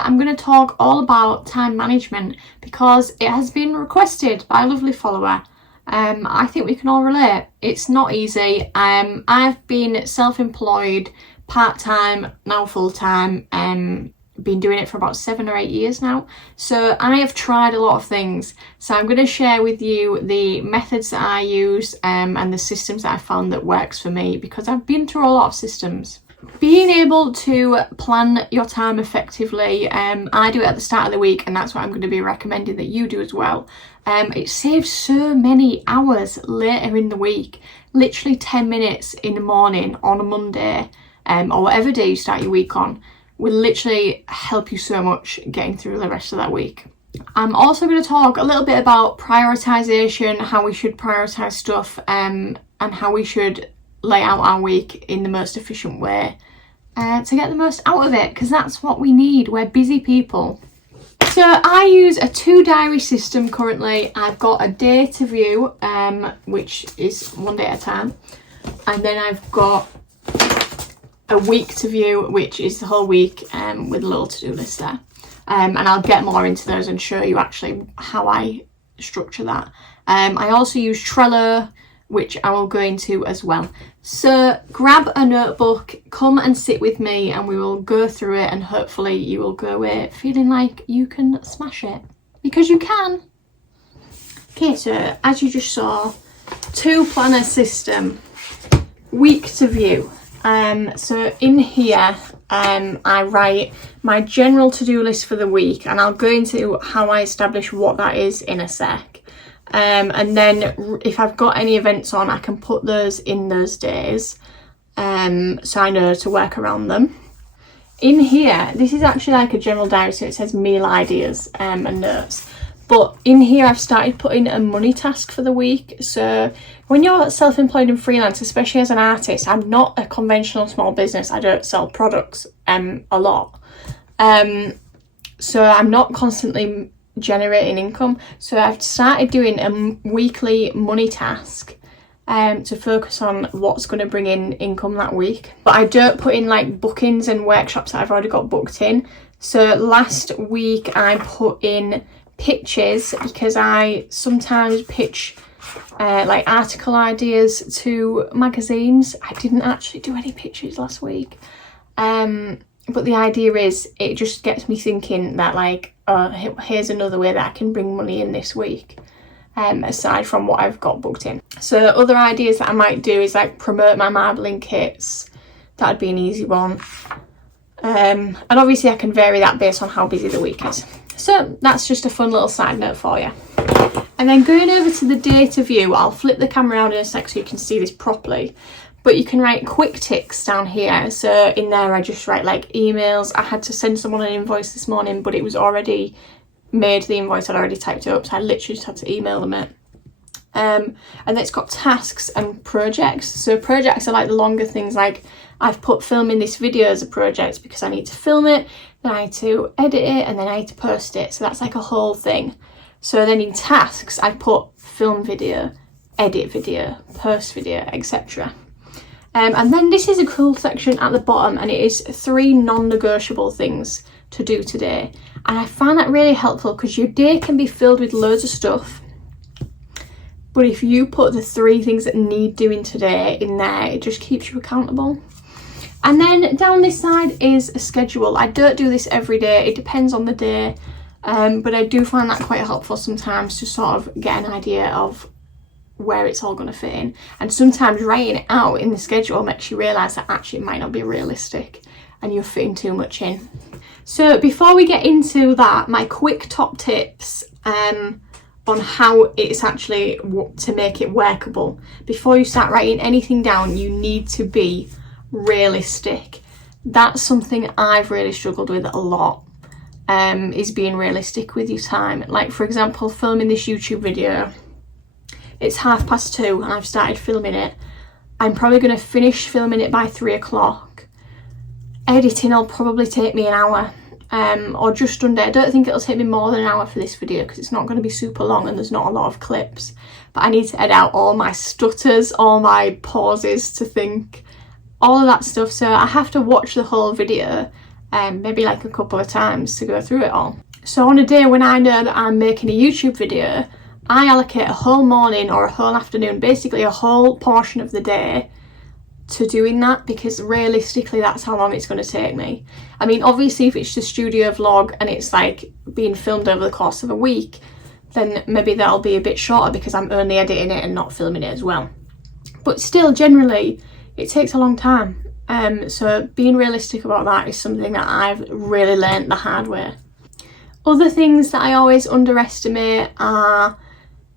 I'm going to talk all about time management because it has been requested by a lovely follower. I think we can all relate. It's not easy. I've been self-employed, part-time, now full-time, been doing it for about 7 or 8 years now. So I have tried a lot of things. So I'm going to share with you the methods that I use and the systems that I found that works for me, because I've been through a lot of systems. Being able to plan your time effectively, I do it at the start of the week, and that's what I'm going to be recommending that you do as well. It saves so many hours later in the week, literally 10 minutes in the morning on a Monday, or whatever day you start your week on, will literally help you so much getting through the rest of that week. I'm also going to talk a little bit about prioritization, how we should prioritize stuff, and how we should lay out our week in the most efficient way to get the most out of it, because that's what we need. We're busy people. So I use a 2-diary system currently. I've got a day to view, which is one day at a time, and then I've got a week to view, which is the whole week, with a little to-do list there, and I'll get more into those and show you actually how I structure that. I also use Trello, which I will go into as well. So grab a notebook, come and sit with me, and we will go through it, and hopefully you will go away feeling like you can smash it, because you can. Okay, so as you just saw, 2-planner system, week to view. So in here, I write my general to-do list for the week, and I'll go into how I establish what that is in a sec. And then if I've got any events on, I can put those in those days, so I know to work around them. In here, this is actually like a general diary, so it says meal ideas and notes. But in here, I've started putting a money task for the week. So when you're self-employed and freelance, especially as an artist, I'm not a conventional small business. I don't sell products a lot. So I'm not constantly generating income. So I've started doing a weekly money task to focus on what's going to bring in income that week. But I don't put in like bookings and workshops that I've already got booked in. So last week I put in pitches, because I sometimes pitch like article ideas to magazines. I didn't actually do any pitches last week, but the idea is it just gets me thinking that like, here's another way that I can bring money in this week, aside from what I've got booked in. So other ideas that I might do is like promote my marbling kits. That'd be an easy one, and obviously I can vary that based on how busy the week is. So that's just a fun little side note for you. And then going over to the data view, I'll flip the camera around in a sec so you can see this properly. But you can write quick ticks down here. So in there, I just write like emails. I had to send someone an invoice this morning, but it was already made. The invoice I'd already typed it up, so I literally just had to email them it. And then it's got tasks and projects. So projects are like the longer things. Like I've put filming this video as a project because I need to film it, then I need to edit it, and then I need to post it. So that's like a whole thing. So then in tasks, I put film video, edit video, post video, etc. And then this is a cool section at the bottom, and it is 3 non-negotiable things to do today. And I find that really helpful because your day can be filled with loads of stuff. But if you put the 3 things that need doing today in there, it just keeps you accountable. And then down this side is a schedule. I don't do this every day. It depends on the day. But I do find that quite helpful sometimes to sort of get an idea of where it's all going to fit in. And sometimes writing it out in the schedule makes you realise that actually it might not be realistic and you're fitting too much in. So before we get into that, my quick top tips on how it's actually to make it workable. Before you start writing anything down, you need to be realistic. That's something I've really struggled with a lot, is being realistic with your time. Like for example, filming this YouTube video, it's 2:30 and I've started filming it. I'm probably going to finish filming it by 3 o'clock. Editing will probably take me an hour, or just under. I don't think it'll take me more than an hour for this video because it's not going to be super long and there's not a lot of clips. But I need to edit out all my stutters, all my pauses to think, all of that stuff. So I have to watch the whole video maybe like a couple of times to go through it all. So on a day when I know that I'm making a YouTube video, I allocate a whole morning or a whole afternoon, basically a whole portion of the day to doing that, because realistically that's how long it's going to take me. I mean, obviously if it's the studio vlog and it's like being filmed over the course of a week, then maybe that'll be a bit shorter because I'm only editing it and not filming it as well. But still, generally it takes a long time. So being realistic about that is something that I've really learnt the hard way. Other things that I always underestimate are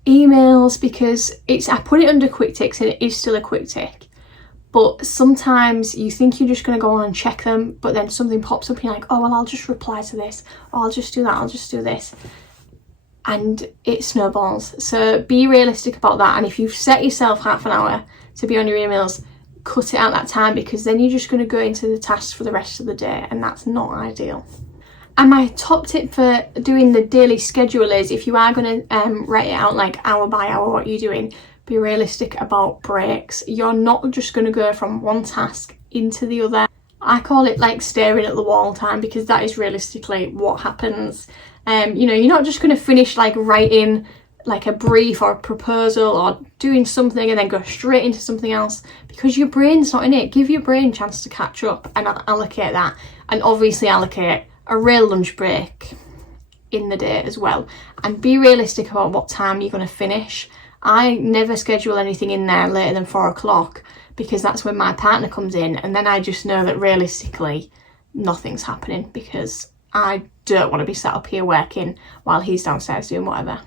emails, because I put it under quick ticks and it is still a quick tick. But sometimes you think you're just going to go on and check them, but then something pops up and you're like, oh, well, I'll just reply to this, or I'll just do that, I'll just do this. And it snowballs. So be realistic about that. And if you've set yourself half an hour to be on your emails, cut it out that time, because then you're just going to go into the tasks for the rest of the day, and that's not ideal. And my top tip for doing the daily schedule is, if you are going to write it out like hour by hour what you're doing, be realistic about breaks. You're not just going to go from one task into the other. I call it like staring at the wall time, because that is realistically what happens. You know, you're not just going to finish like writing like a brief or a proposal or doing something and then go straight into something else, because your brain's not in it. Give your brain a chance to catch up and allocate that, and obviously allocate a real lunch break in the day as well, and be realistic about what time you're going to finish. I never schedule anything in there later than 4 o'clock, because that's when my partner comes in, and then I just know that realistically nothing's happening, because I don't want to be sat up here working while he's downstairs doing whatever.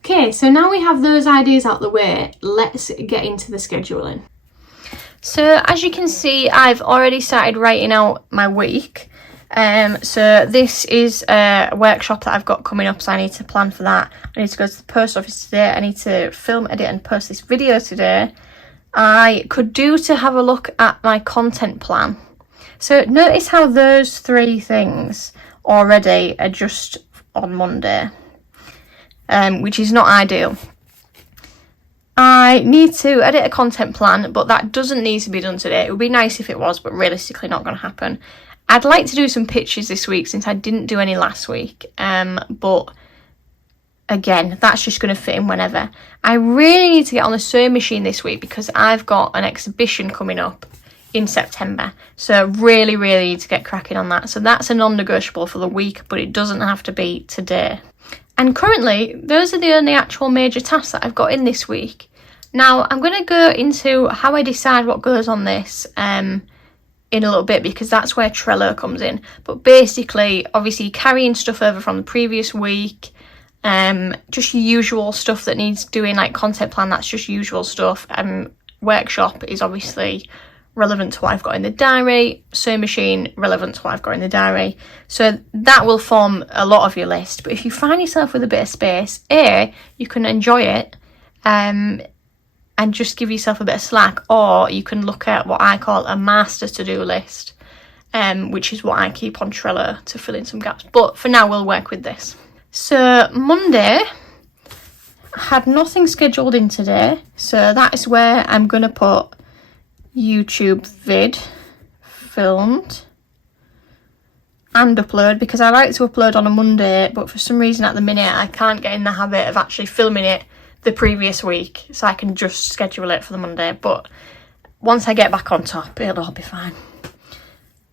Okay, so now we have those ideas out the way, let's get into the scheduling. So as you can see, I've already started writing out my week. So this is a workshop that I've got coming up, so I need to plan for that. I need to go to the post office today. I need to film, edit and post this video today. I could do to have a look at my content plan. So notice how those 3 things already are just on Monday, which is not ideal. I need to edit a content plan, but that doesn't need to be done today. It would be nice if it was, but realistically not going to happen. I'd like to do some pictures this week, since I didn't do any last week, but again, that's just going to fit in whenever. I really need to get on the sewing machine this week, because I've got an exhibition coming up in September, so really need to get cracking on that. So that's a non-negotiable for the week, but it doesn't have to be today. And currently, those are the only actual major tasks that I've got in this week. Now, I'm going to go into how I decide what goes on this in a little bit, because that's where Trello comes in. But basically, obviously carrying stuff over from the previous week, just your usual stuff that needs doing, like content plan, that's just usual stuff. Workshop is obviously relevant to what I've got in the diary, sewing machine relevant to what I've got in the diary. So that will form a lot of your list. But if you find yourself with a bit of space, you can enjoy it and just give yourself a bit of slack, or you can look at what I call a master to-do list, which is what I keep on Trello to fill in some gaps. But for now, we'll work with this. So Monday, I had nothing scheduled in today, so that is where I'm going to put YouTube vid filmed and upload, because I like to upload on a Monday, but for some reason at the minute I can't get in the habit of actually filming it the previous week, so I can just schedule it for the Monday. But once I get back on top, it'll all be fine.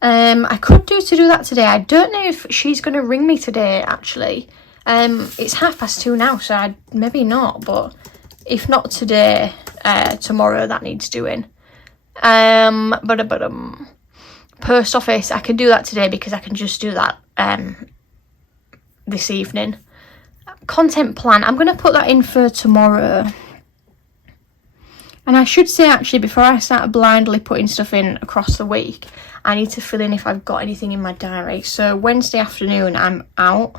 I could do that today. I don't know if she's going to ring me today, actually. It's 2:30 now, so maybe not, but if not today, tomorrow that needs doing. Post office, I can do that today, because I can just do that this evening. Content plan, I'm going to put that in for tomorrow. And I should say, actually, before I start blindly putting stuff in across the week, I need to fill in if I've got anything in my diary. So Wednesday afternoon I'm out,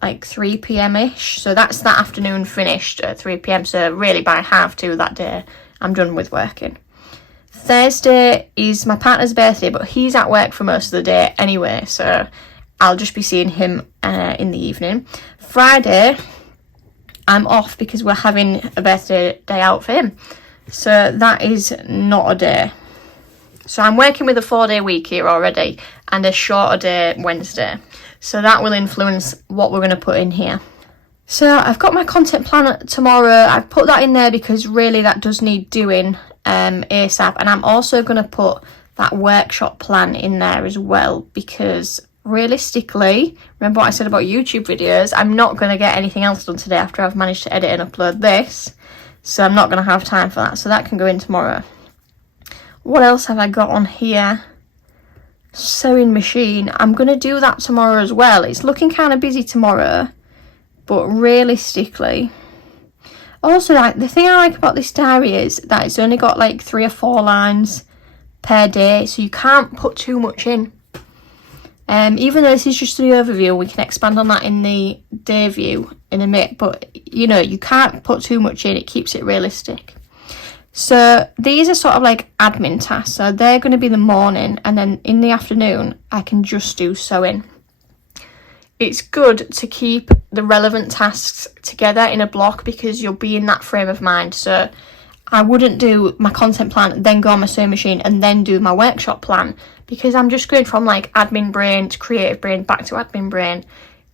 like 3 p.m ish, so that's that afternoon finished at 3 p.m, so really by 2:30 that day I'm done with working. Thursday is my partner's birthday, but he's at work for most of the day anyway, so I'll just be seeing him in the evening. Friday, I'm off because we're having a birthday day out for him. So that is not a day. So I'm working with a 4-day week here already and a shorter day Wednesday. So that will influence what we're going to put in here. So I've got my content plan tomorrow. I've put that in there because really that does need doing ASAP. And I'm also going to put that workshop plan in there as well, because realistically, remember what I said about YouTube videos, I'm not going to get anything else done today after I've managed to edit and upload this. So I'm not going to have time for that. So that can go in tomorrow. What else have I got on here? Sewing machine. I'm going to do that tomorrow as well. It's looking kind of busy tomorrow. But realistically, also like the thing I like about this diary is that it's only got like 3 or 4 lines per day, so you can't put too much in. Even though this is just the overview, we can expand on that in the day view in a minute, but you know, you can't put too much in, it keeps it realistic. So these are sort of like admin tasks, so they're going to be the morning, and then in the afternoon I can just do sewing. It's good to keep the relevant tasks together in a block because you'll be in that frame of mind. So I wouldn't do my content plan, then go on my sewing machine and then do my workshop plan, because I'm just going from like admin brain to creative brain back to admin brain,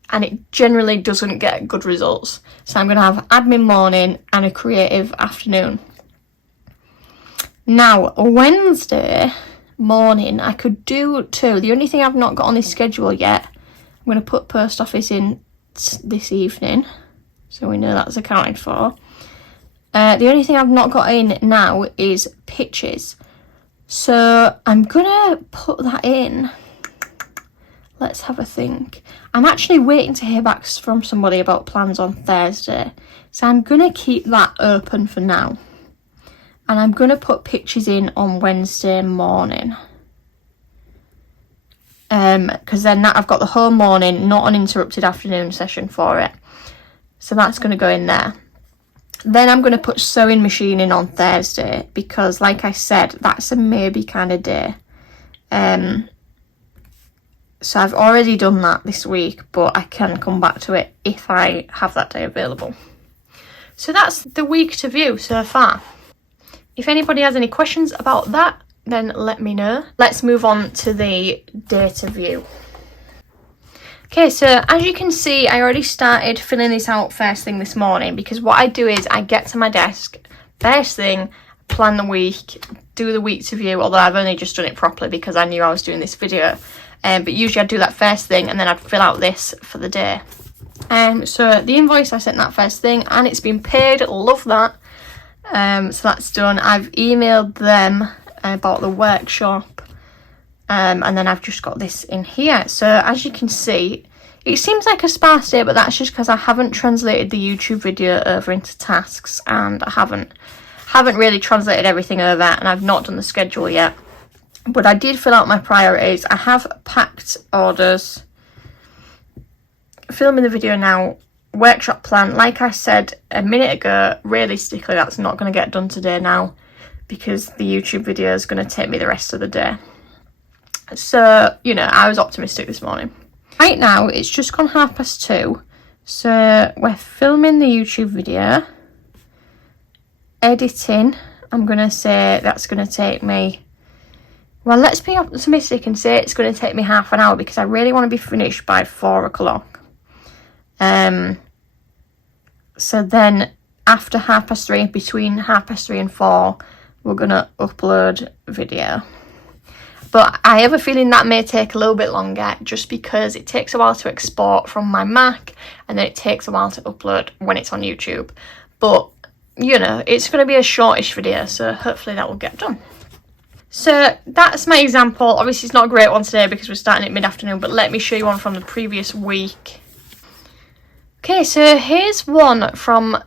and it generally doesn't get good results. So I'm going to have admin morning and a creative afternoon. Now, Wednesday morning I could do 2. The only thing I've not got on this schedule yet, I'm going to put post office in this evening, so we know that's accounted for. The only thing I've not got in now is pitches. So I'm going to put that in. Let's have a think. I'm actually waiting to hear back from somebody about plans on Thursday. So I'm going to keep that open for now. And I'm going to put pitches in on Wednesday morning. Because then I've got the whole morning, not an interrupted afternoon session for it. So that's going to go in there. Then I'm going to put sewing machine in on Thursday, because like I said, that's a maybe kind of day. So I've already done that this week, but I can come back to it if I have that day available. So that's the week to view so far. If anybody has any questions about that, then let me know. Let's move on to the data view. Okay, so as you can see, I already started filling this out first thing this morning, because what I do is I get to my desk first thing, plan the week, do the week to view, although I've only just done it properly because I knew I was doing this video. But usually I'd do that first thing and then I'd fill out this for the day. So the invoice, I sent that first thing and it's been paid. Love that. So that's done. I've emailed them about the workshop, and then I've just got this in here. So as you can see, it seems like a sparse day, but that's just because I haven't translated the YouTube video over into tasks, and I haven't really translated everything over, and I've not done the schedule yet. But I did fill out my priorities. I have packed orders, filming the video now, workshop plan. Like I said a minute ago, realistically that's not going to get done today now, because the YouTube video is going to take me the rest of the day. So, you know, I was optimistic this morning. Right now, it's just gone 2:30. So, we're filming the YouTube video. Editing, I'm going to say that's going to take me... Well, let's be optimistic and say it's going to take me half an hour, because I really want to be finished by 4 o'clock. So then, after 3:30, between 3:30 and 4... we're going to upload video. But I have a feeling that may take a little bit longer, just because it takes a while to export from my Mac and then it takes a while to upload when it's on YouTube. But, you know, it's going to be a shortish video, so hopefully that will get done. So that's my example. Obviously it's not a great one today because we're starting at mid-afternoon, but let me show you one from the previous week. Okay, so here's one from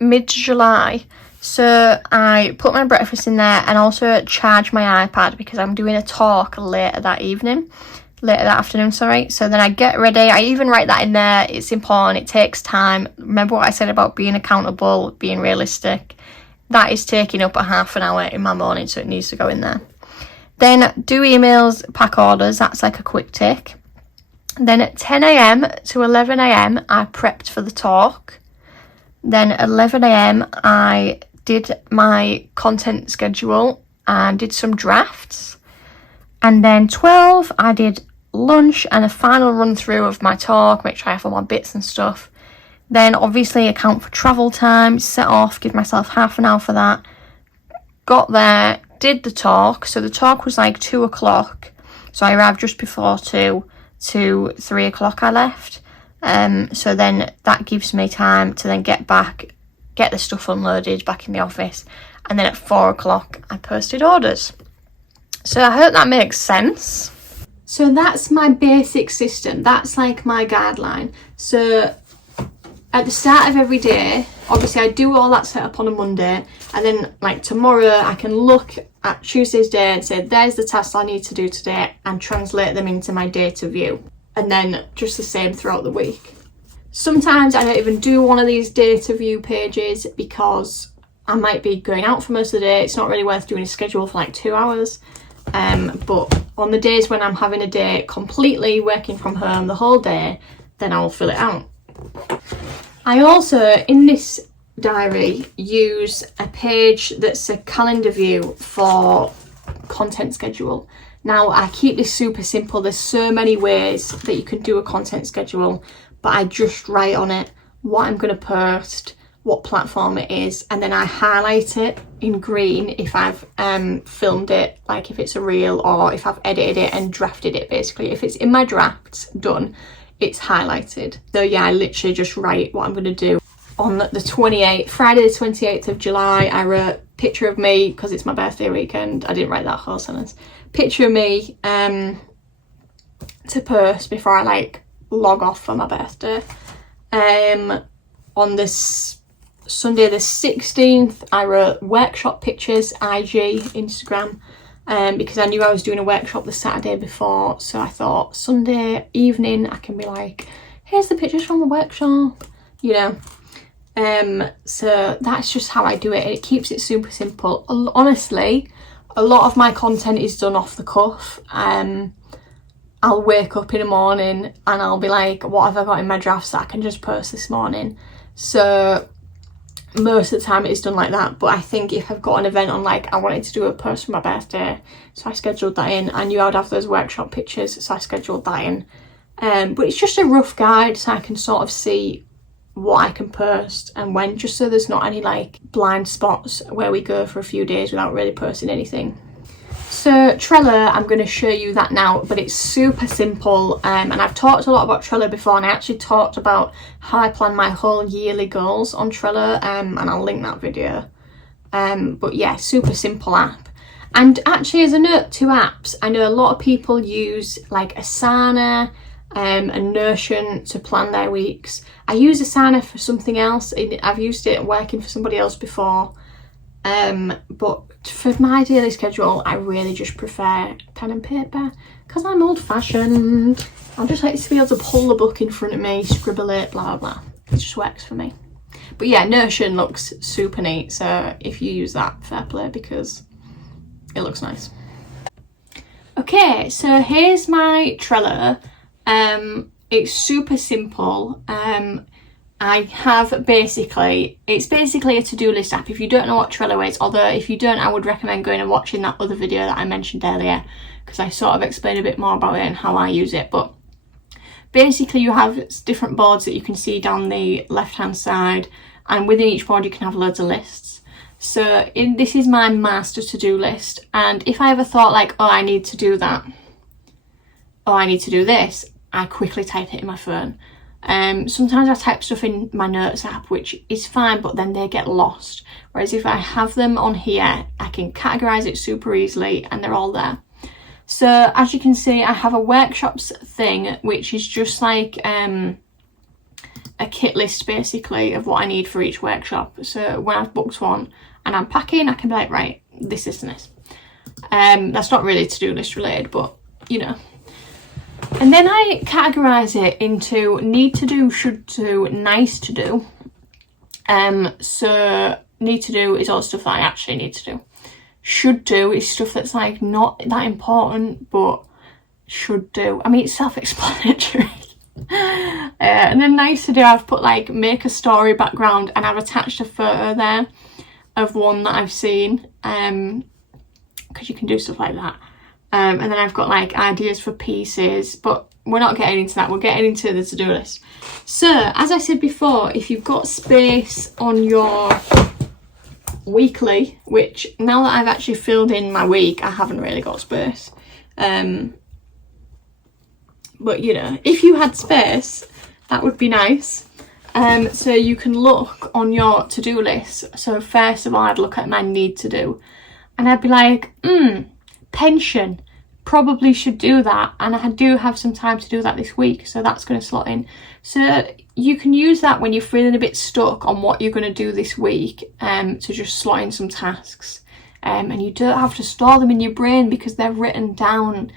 mid-July. So I put my breakfast in there and also charge my iPad because I'm doing a talk later that afternoon. So then I get ready. I even write that in there. It's important. It takes time. Remember what I said about being accountable, being realistic. That is taking up a half an hour in my morning, so it needs to go in there. Then do emails, pack orders. That's like a quick tick. Then at 10 a.m. to 11 a.m. I prepped for the talk. Then at 11 a.m. I did my content schedule and did some drafts. And then 12, I did lunch and a final run through of my talk, make sure I have all my bits and stuff. Then obviously account for travel time, set off, give myself half an hour for that. Got there, did the talk. So the talk was like 2 o'clock. So I arrived just before 2 to 3 o'clock I left. So then that gives me time to then get back, get the stuff unloaded back in the office. And then at 4 o'clock I posted orders. So I hope that makes sense. So that's my basic system. That's like my guideline. So at the start of every day, obviously I do all that setup on a Monday, and then like tomorrow I can look at Tuesday's day and say, there's the tasks I need to do today, and translate them into my data view. And then just the same throughout the week. Sometimes I don't even do one of these data view pages because I might be going out for most of the day. It's not really worth doing a schedule for like 2 hours. But on the days when I'm having a day completely working from home the whole day, then I'll fill it out. I also, in this diary, use a page that's a calendar view for content schedule. Now, I keep this super simple. There's so many ways that you can do a content schedule, but I just write on it what I'm going to post, what platform it is, and then I highlight it in green if I've filmed it, like if it's a reel, or if I've edited it and drafted it. Basically, if it's in my drafts done, it's highlighted. So yeah, I literally just write what I'm going to do. On the 28th, Friday the 28th of July, I wrote picture of me, because it's my birthday weekend. I didn't write that whole sentence. Picture of me to post before I like log off for my birthday. On this Sunday the 16th, I wrote workshop pictures, IG, Instagram, because I knew I was doing a workshop the Saturday before. So I thought Sunday evening I can be like, here's the pictures from the workshop, you know. So that's just how I do it. It keeps it super simple. Honestly, a lot of my content is done off the cuff. I'll wake up in the morning and I'll be like, what have I got in my drafts that I can just post this morning? So most of the time it's done like that. But I think if I've got an event on, like I wanted to do a post for my birthday, so I scheduled that in. I knew I'd have those workshop pictures, so I scheduled that in. But it's just a rough guide, so I can sort of see what I can post and when, just so there's not any like blind spots where we go for a few days without really posting anything. So Trello, I'm going to show you that now, but it's super simple, and I've talked a lot about Trello before, and I actually talked about how I plan my whole yearly goals on Trello, and I'll link that video. But yeah, super simple app. And actually, as a note to apps, I know a lot of people use like Asana and Notion to plan their weeks. I use Asana for something else. I've used it working for somebody else before. But for my daily schedule, I really just prefer pen and paper because I'm old-fashioned. I just like to be able to pull the book in front of me, scribble it, blah, blah, blah. It just works for me. But yeah, Notion looks super neat. So if you use that, fair play, because it looks nice. Okay, so here's my Trello. It's super simple. I have it's basically a to-do list app. If you don't know what Trello is, although if you don't, I would recommend going and watching that other video that I mentioned earlier, because I sort of explained a bit more about it and how I use it. But basically you have different boards that you can see down the left hand side, and within each board you can have loads of lists. So this is my master to-do list, and if I ever thought like, oh, I need to do that, oh, I need to do this, I quickly type it in my phone. Sometimes I type stuff in my notes app, which is fine, but then they get lost. Whereas if I have them on here, I can categorize it super easily and they're all there. So as you can see, I have a workshops thing, which is just like a kit list basically of what I need for each workshop. So when I've booked one and I'm packing, I can be like, right, this and this. That's not really to-do list related, but you know. And then I categorise it into need to do, should do, nice to do. So need to do is all stuff that I actually need to do. Should do is stuff that's like not that important but should do. I mean, it's self-explanatory. And then nice to do, I've put like make a story background, and I've attached a photo there of one that I've seen. because you can do stuff like that. And then I've got like ideas for pieces, but we're not getting into that. We're getting into the to-do list. So as I said before, if you've got space on your weekly, which now that I've actually filled in my week, I haven't really got space. But you know, if you had space, that would be nice. So you can look on your to-do list. So first of all, I'd look at my need to do, and I'd be like, pension, probably should do that, and I do have some time to do that this week, so that's going to slot in. So you can use that when you're feeling a bit stuck on what you're going to do this week, to just slot in some tasks, and you don't have to store them in your brain because they're written down,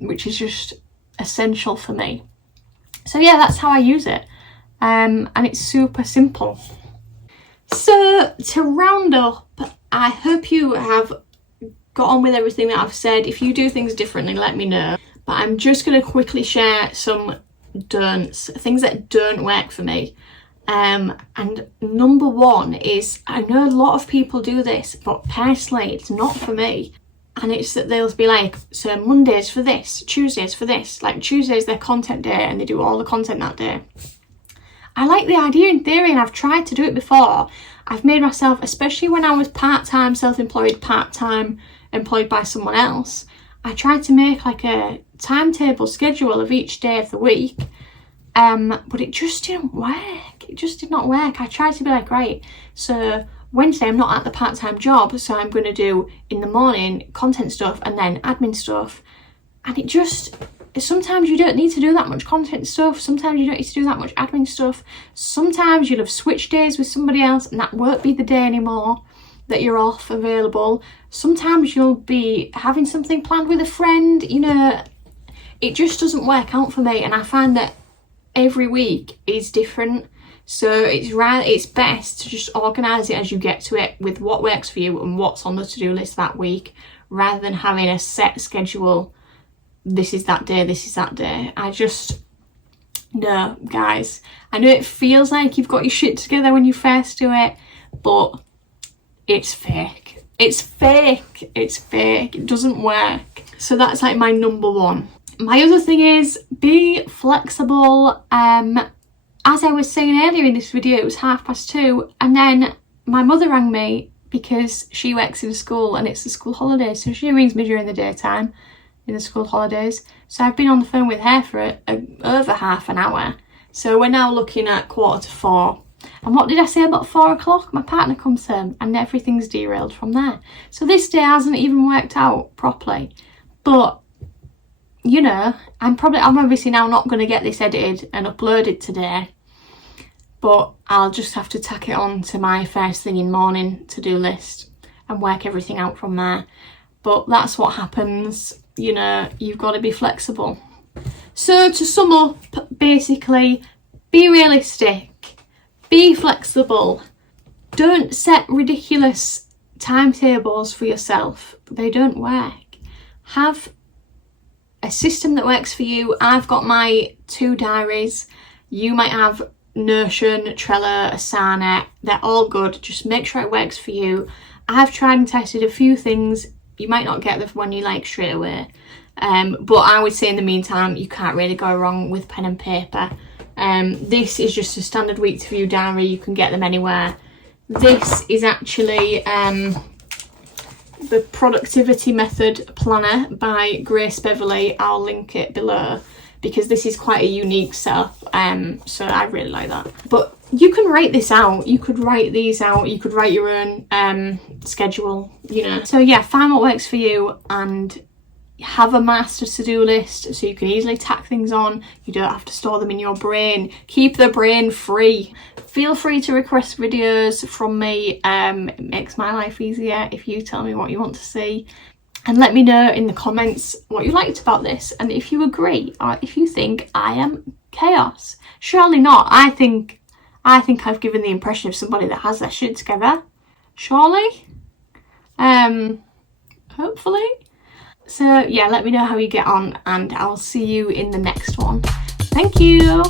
which is just essential for me. So yeah, that's how I use it, and it's super simple. So to round up, I hope you have got on with everything that I've said. If you do things differently, let me know. But I'm just going to quickly share some don'ts, things that don't work for me. And number one is, I know a lot of people do this, but personally it's not for me. And it's that they'll be like, so Mondays for this, Tuesdays for this. Like Tuesday's their content day and they do all the content that day. I like the idea in theory, and I've tried to do it before. I've made myself, especially when I was part-time self-employed, part-time employed by someone else, I tried to make like a timetable schedule of each day of the week, but it just didn't work. It just did not work. I tried to be like, right, so Wednesday I'm not at the part-time job, so I'm going to do in the morning content stuff and then admin stuff, and it just, sometimes you don't need to do that much content stuff, sometimes you don't need to do that much admin stuff, sometimes you'll have switched days with somebody else and that won't be the day anymore that you're off available. Sometimes you'll be having something planned with a friend, you know, it just doesn't work out for me, and I find that every week is different. So it's best to just organise it as you get to it with what works for you and what's on the to-do list that week, rather than having a set schedule. This is that day, this is that day. No, guys, I know it feels like you've got your shit together when you first do it, but it's fake. It's fake. It's fake. It doesn't work. So that's like my number one. My other thing is be flexible. As I was saying earlier in this video, it was 2:30, and then my mother rang me because she works in a school and it's the school holidays, so she rings me during the daytime in the school holidays. So I've been on the phone with her for over half an hour. So we're now looking at 3:45. And what did I say about 4 o'clock? My partner comes home and everything's derailed from there. So this day hasn't even worked out properly. But, you know, I'm obviously now not going to get this edited and uploaded today. But I'll just have to tack it on to my first thing in morning to-do list and work everything out from there. But that's what happens. You know, you've got to be flexible. So to sum up, basically, be realistic. Be flexible. Don't set ridiculous timetables for yourself. They don't work. Have a system that works for you. I've got my 2 diaries. You might have Notion, Trello, Asana. They're all good. Just make sure it works for you. I've tried and tested a few things. You might not get the one you like straight away. But I would say in the meantime, you can't really go wrong with pen and paper. This is just a standard week to view diary. You can get them anywhere. This is actually the Productivity Method Planner by Grace Beverley. I'll link it below because this is quite a unique setup. So I really like that. But you can write this out. You could write these out. You could write your own schedule, you know. So yeah, find what works for you and have a master to-do list so you can easily tack things on. You don't have to store them in your brain. Keep the brain free. Feel free to request videos from me. It makes my life easier if you tell me what you want to see, and let me know in the comments what you liked about this and if you agree or if you think I am chaos. Surely not. I think I've given the impression of somebody that has their shit together. Surely. Hopefully. So yeah, let me know how you get on and I'll see you in the next one. Thank you.